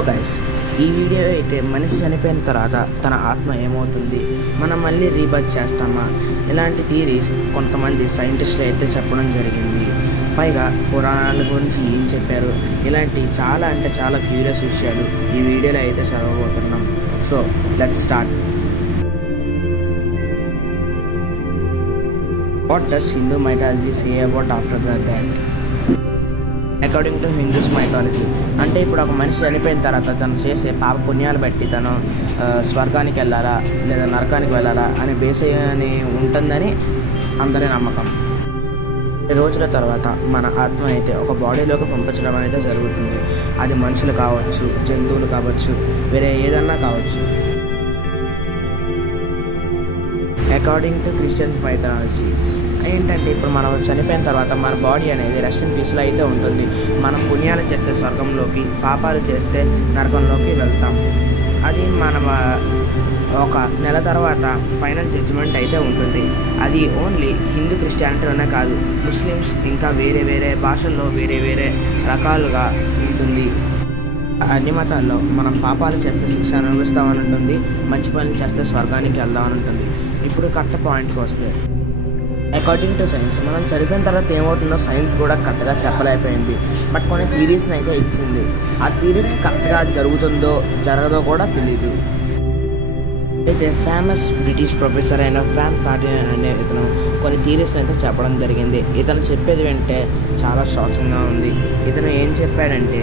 So guys, ఈ video అయితే మనిషి చనిపోయిన తర్వాత తన ఆత్మ ఏమవుతుంది, మనం మళ్ళీ రీబర్త్ చేస్తామా, ఇలాంటి థియరీస్ కొంతమంది సైంటిస్టులు అయితే చెప్పడం జరిగింది. పైగా పురాణాల గురించి ఏం చెప్పారు, ఇలాంటి చాలా అంటే చాలా క్యూరియస్ విషయాలు ఈ వీడియోలో అయితే చదవబోతున్నాం. So let's start. What does Hindu mythology say about after the death? According to Hindus mythology అంటే ఇప్పుడు ఒక మనిషి చనిపోయిన తర్వాత తను చేసే పాప పుణ్యాలు బట్టి తను స్వర్గానికి వెళ్ళాలా లేదా నరకానికి వెళ్ళాలా అనే బేస్ అని ఉంటుందని అందరి నమ్మకం. రోజుల తర్వాత మన ఆత్మ అయితే ఒక బాడీలోకి పంపించడం అనేది జరుగుతుంది. అది మనుషులు కావచ్చు, జంతువులు కావచ్చు, వేరే ఏదన్నా కావచ్చు. అకార్డింగ్ టు క్రిస్టియన్ మైథాలజీ ఏంటంటే ఇప్పుడు మనం చనిపోయిన తర్వాత మన బాడీ అనేది రెస్ట్ ఇన్ పీస్లో అయితే ఉంటుంది. మనం పుణ్యాలు చేస్తే స్వర్గంలోకి, పాపాలు చేస్తే నరకంలోకి వెళ్తాం. అది మనం ఒక నెల తర్వాత ఫైనల్ జడ్జిమెంట్ అయితే ఉంటుంది. అది ఓన్లీ హిందూ క్రిస్టియానిటీలోనే కాదు, ముస్లిమ్స్ ఇంకా వేరే వేరే భాషల్లో వేరే వేరే రకాలుగా ఉంటుంది. అన్ని మతాల్లో మనం పాపాలు చేస్తే శిక్ష అనుభవిస్తామని ఉంటుంది, మంచి పనులు చేస్తే స్వర్గానికి వెళ్దామని ఉంటుంది. ఇప్పుడు కరెక్ట్ పాయింట్కి వస్తే అకార్డింగ్ టు సైన్స్ మనం చనిపోయిన తర్వాత ఏమవుతుందో సైన్స్ కూడా కరెక్ట్గా చెప్పలేకపోయింది. బట్ కొన్ని థియరీస్ని అయితే ఇచ్చింది. ఆ థియరీస్ కరెక్ట్గా జరుగుతుందో జరగదో కూడా తెలీదు. అయితే ఫేమస్ బ్రిటిష్ ప్రొఫెసర్ అయిన ఫ్రాంక్ ఫర్డినాండ్ అనే ఇతను కొన్ని థియరీస్ని అయితే చెప్పడం జరిగింది. ఇతను చెప్పేది వింటే చాలా షాకింగ్గా ఉంది. ఇతను ఏం చెప్పాడంటే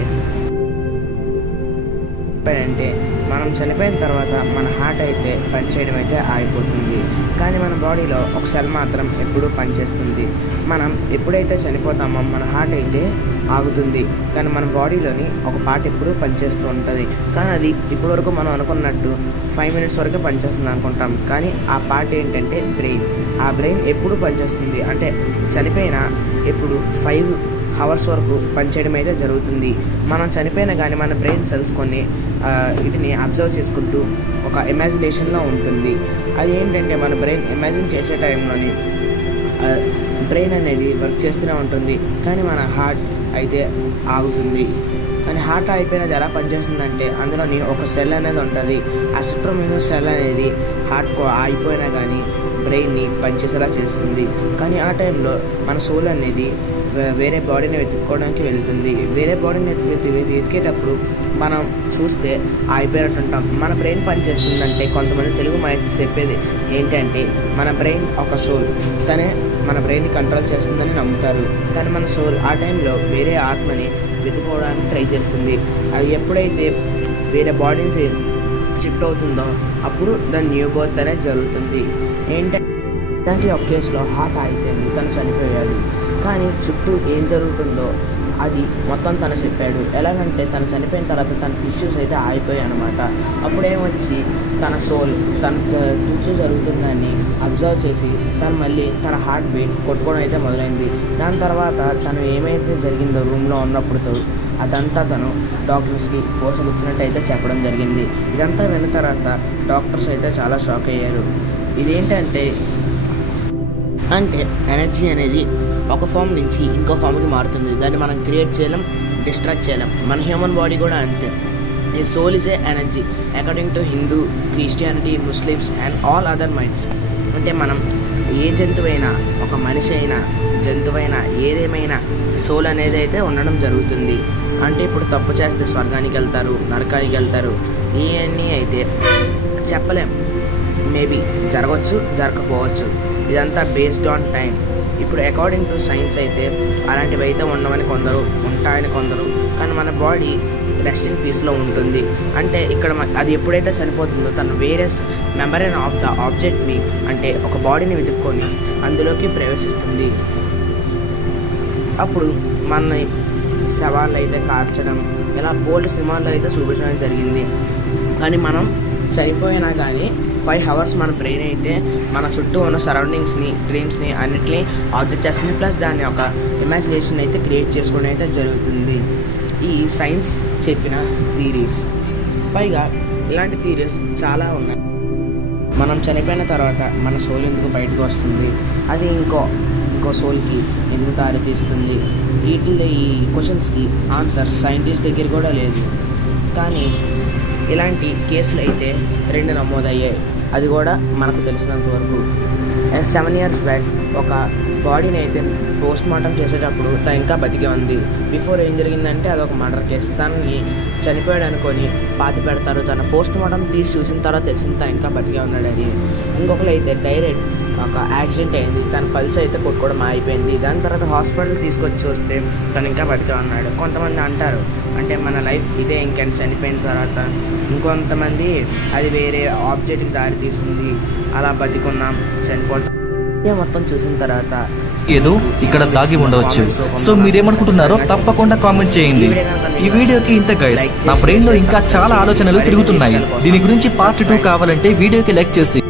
మనం చనిపోయిన తర్వాత మన హార్ట్ అయితే పనిచేయడం అయితే ఆగిపోతుంది, కానీ మన బాడీలో ఒక సెల్ మాత్రం ఎప్పుడూ పనిచేస్తుంది. మనం ఎప్పుడైతే చనిపోతామో మన హార్ట్ అయితే ఆగుతుంది, కానీ మన బాడీలోని ఒక పార్ట్ ఎప్పుడూ పనిచేస్తూ ఉంటుంది. కానీ అది ఇప్పటివరకు మనం అనుకున్నట్టు 5 minutes వరకే పనిచేస్తుంది అనుకుంటాం, కానీ ఆ పార్ట్ ఏంటంటే బ్రెయిన్. ఆ బ్రెయిన్ ఎప్పుడు పనిచేస్తుంది అంటే చనిపోయిన ఎప్పుడు 5 hours వరకు పనిచేయడం అయితే జరుగుతుంది. మనం చనిపోయినా కానీ మన బ్రెయిన్ సెల్స్ కొన్ని వీటిని అబ్జర్వ్ చేసుకుంటూ ఒక ఇమాజినేషన్లో ఉంటుంది. అది ఏంటంటే మన బ్రెయిన్ ఇమాజిన్ చేసే టైంలోని బ్రెయిన్ అనేది వర్క్ చేస్తూనే ఉంటుంది, కానీ మన హార్ట్ అయితే ఆగుతుంది. కానీ హార్ట్ అయిపోయినది ఎలా పనిచేస్తుందంటే అందులోని ఒక సెల్ అనేది ఉంటుంది. ఆ సిట్రోమియర్ సెల్ అనేది హార్ట్ ఆగిపోయినా కానీ బ్రెయిన్ని పనిచేసేలా చేస్తుంది. కానీ ఆ టైంలో మన సోల్ అనేది వేరే బాడీని వెతుక్కోవడానికి వెళ్తుంది. వేరే బాడీని వెతికేటప్పుడు మనం చూస్తే ఆగిపోయినట్టు ఉంటాం. మన బ్రెయిన్ పనిచేస్తుందంటే కొంతమంది తెలుగు మైండ్స్ చెప్పేది ఏంటంటే మన బ్రెయిన్ ఒక సోల్, తనే మన బ్రెయిన్ని కంట్రోల్ చేస్తుందని నమ్ముతారు. కానీ మన సోల్ ఆ టైంలో వేరే ఆత్మని వెతుక్కోవడానికి ట్రై చేస్తుంది. అది ఎప్పుడైతే వేరే బాడీ నుంచి షిఫ్ట్ అవుతుందో అప్పుడు దాని న్యూ బర్త్ అనేది జరుగుతుంది. ఏంటంటే ఇలాంటి ఒక కేసులో హార్ట్ ఆగిపోయింది, తను చనిపోయాడు, కానీ చుట్టూ ఏం జరుగుతుందో అది మొత్తం తను చెప్పాడు. ఎలాగంటే తను చనిపోయిన తర్వాత తన ఇష్యూస్ అయితే ఆగిపోయాయి అనమాట. అప్పుడేమొచ్చి తన సోల్ తన చుట్టూ జరుగుతుందని అబ్జర్వ్ చేసి తను మళ్ళీ తన హార్ట్ బీట్ కొట్టుకోవడం అయితే మొదలైంది. దాని తర్వాత తను ఏమైతే జరిగిందో రూమ్లో ఉన్నప్పుడు అదంతా తను డాక్టర్స్కి పోసలిచ్చినట్టు అయితే చెప్పడం జరిగింది. ఇదంతా విన్న తర్వాత డాక్టర్స్ అయితే చాలా షాక్ అయ్యారు. ఇదేంటంటే ఎనర్జీ అనేది ఒక ఫామ్ నుంచి ఇంకో ఫామ్కి మారుతుంది. దాన్ని మనం క్రియేట్ చేయలేం, డిస్ట్రాక్ట్ చేయలేం. మన హ్యూమన్ బాడీ కూడా అంతే. ఈ soul is a energy according to Hindu, Christianity, Muslims and all other minds. అంటే మనం ఏ జంతువైనా, ఒక మనిషి అయినా, జంతువైనా, ఏదేమైనా సోల్ అనేది అయితే ఉండడం జరుగుతుంది. అంటే ఇప్పుడు తప్పు చేస్తే స్వర్గానికి వెళ్తారు, నరకానికి వెళ్తారు. ఇవన్నీ అయితే చెప్పలేం, మేబీ జరగవచ్చు, జరగకపోవచ్చు. ఇదంతా బేస్డ్ ఆన్ టైం. ఇప్పుడు అకార్డింగ్ టు సైన్స్ అయితే అలాంటివి అయితే ఉండవని కొందరు, ఉంటాయని కొందరు. కానీ మన బాడీ రెస్ట్ ఇన్ పీస్లో ఉంటుంది. అంటే ఇక్కడ అది ఎప్పుడైతే చనిపోతుందో తను వేరే మెమరీ ఆఫ్ ద ఆబ్జెక్ట్ని అంటే ఒక బాడీని వెతుక్కొని అందులోకి ప్రవేశిస్తుంది. అప్పుడు మన శవాళ్ళు అయితే కార్చడం, ఇలా బోల్డ్ సినిమాల్లో అయితే చూపించడం జరిగింది. కానీ మనం చనిపోయినా కానీ 5 hours మన బ్రెయిన్ అయితే మన చుట్టూ ఉన్న సరౌండింగ్స్ని, డ్రీమ్స్ని అన్నిటినీ ఆబ్జర్వ్ చేస్తుంది. ప్లస్ దాన్ని ఒక ఇమాజినేషన్ అయితే క్రియేట్ చేసుకోవడం అయితే జరుగుతుంది. ఈ సైన్స్ చెప్పిన థియరీస్. పైగా ఇలాంటి థియరీస్ చాలా ఉన్నాయి. మనం చనిపోయిన తర్వాత మన సోల్ ఎందుకు బయటకు వస్తుంది, అది ఇంకో సోల్కి ఎందుకు దారి తీస్తుంది, ఈ క్వశ్చన్స్కి ఆన్సర్ సైంటిస్ట్ దగ్గర కూడా లేదు. కానీ ఇలాంటి కేసులు అయితే 2 నమోదయ్యాయి. అది కూడా మనకు తెలిసినంత వరకు 7 years బ్యాక్ ఒక బాడీని అయితే పోస్ట్ మార్టం చేసేటప్పుడు తను ఇంకా బతికే ఉంది. బిఫోర్ ఏం జరిగిందంటే అదొక మర్డర్ కేసు. తనని చనిపోయాడు అనుకొని పాతి పెడతారు. తన పోస్ట్ మార్టం తీసి చూసిన తర్వాత తెలిసింది తను ఇంకా బతికే ఉన్నాడని. ఇంకొకరు అయితే డైరెక్ట్ ఒక యాక్సిడెంట్ అయింది, తన పల్స్ అయితే కొట్టుకోవడం అయిపోయింది. దాని తర్వాత హాస్పిటల్ తీసుకొచ్చి వస్తే తను ఇంకా బతికే ఉన్నాడు. కొంతమంది అంటారు అంటే మన లైఫ్ ఇదే ఇంకెంత చనిపోయిన తర్వాత. ఇంకొంతమంది అది వేరే ఆబ్జెక్ట్కి దారి తీస్తుంది, అలా బతికున్నాం చనిపోతాం. మొత్తం చూసిన తర్వాత ఏదో ఇక్కడ దాగి ఉండవచ్చు. సో మీరేమనుకుంటున్నారో తప్పకుండా కామెంట్ చేయండి. ఈ వీడియోకి ఇంత గైస్. నా బ్రెయిన్ లో ఇంకా చాలా ఆలోచనలు తిరుగుతున్నాయి. దీని గురించి పార్ట్ 2 కావాలంటే వీడియోకి లైక్ చేసి